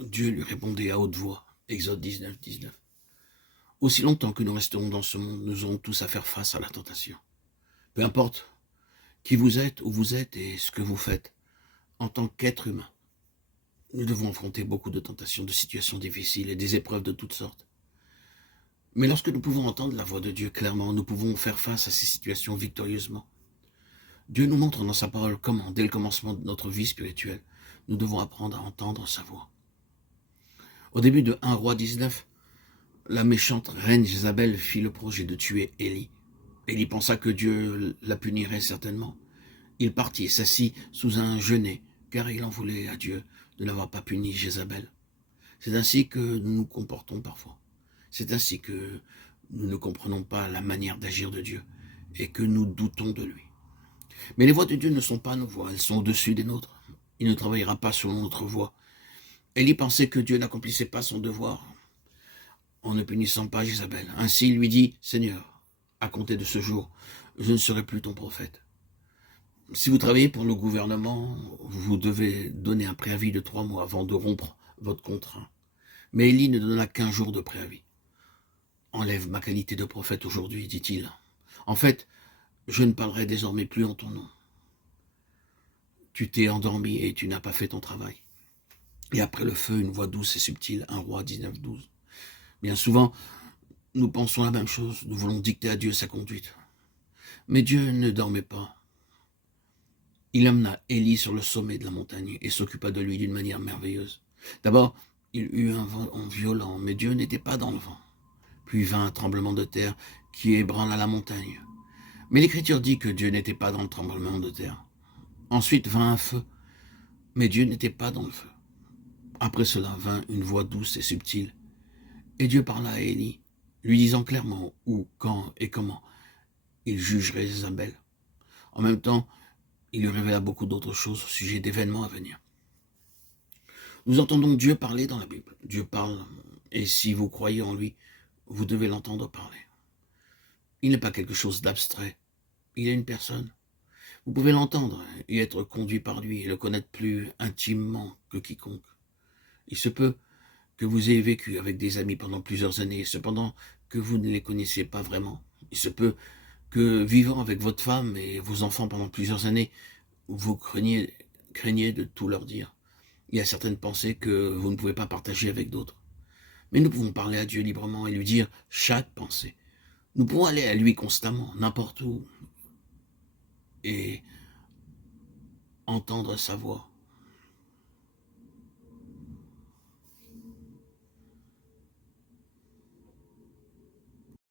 Dieu lui répondait à haute voix. Exode 19, 19. Aussi longtemps que nous resterons dans ce monde, nous aurons tous à faire face à la tentation. Peu importe qui vous êtes, où vous êtes et ce que vous faites, en tant qu'être humain, nous devons affronter beaucoup de tentations, de situations difficiles et des épreuves de toutes sortes. Mais lorsque nous pouvons entendre la voix de Dieu clairement, nous pouvons faire face à ces situations victorieusement. Dieu nous montre dans sa parole comment, dès le commencement de notre vie spirituelle, nous devons apprendre à entendre sa voix. Au début de 1 Roi 19, la méchante reine Jézabel fit le projet de tuer Élie. Élie pensa que Dieu la punirait certainement. Il partit et s'assit sous un genêt, car il en voulait à Dieu de n'avoir pas puni Jézabel. C'est ainsi que nous nous comportons parfois. C'est ainsi que nous ne comprenons pas la manière d'agir de Dieu et que nous doutons de lui. Mais les voies de Dieu ne sont pas nos voies, elles sont au-dessus des nôtres. Il ne travaillera pas selon notre voie. Élie pensait que Dieu n'accomplissait pas son devoir en ne punissant pas Jézabel. Ainsi il lui dit, Seigneur, à compter de ce jour, je ne serai plus ton prophète. Si vous travaillez pour le gouvernement, vous devez donner un préavis de 3 mois avant de rompre votre contrat. Mais Élie ne donna qu'1 jour de préavis. Enlève ma qualité de prophète aujourd'hui, dit-il. En fait, je ne parlerai désormais plus en ton nom. Tu t'es endormi et tu n'as pas fait ton travail. Et après le feu, une voix douce et subtile, 1 Roi 19, 12. Bien souvent, nous pensons la même chose, nous voulons dicter à Dieu sa conduite. Mais Dieu ne dormait pas. Il amena Élie sur le sommet de la montagne et s'occupa de lui d'une manière merveilleuse. D'abord, il eut un vent violent, mais Dieu n'était pas dans le vent. Puis vint un tremblement de terre qui ébranla la montagne. Mais l'Écriture dit que Dieu n'était pas dans le tremblement de terre. Ensuite vint un feu, mais Dieu n'était pas dans le feu. Après cela vint une voix douce et subtile, et Dieu parla à Élie, lui disant clairement où, quand et comment il jugerait Jézabel. En même temps, il lui révéla beaucoup d'autres choses au sujet d'événements à venir. Nous entendons Dieu parler dans la Bible. Dieu parle, et si vous croyez en lui, vous devez l'entendre parler. Il n'est pas quelque chose d'abstrait. Il est une personne. Vous pouvez l'entendre et être conduit par lui et le connaître plus intimement que quiconque. Il se peut que vous ayez vécu avec des amis pendant plusieurs années, cependant que vous ne les connaissiez pas vraiment. Il se peut que vivant avec votre femme et vos enfants pendant plusieurs années, vous craignez de tout leur dire. Il y a certaines pensées que vous ne pouvez pas partager avec d'autres. Mais nous pouvons parler à Dieu librement et lui dire chaque pensée. Nous pouvons aller à lui constamment, n'importe où, et entendre sa voix.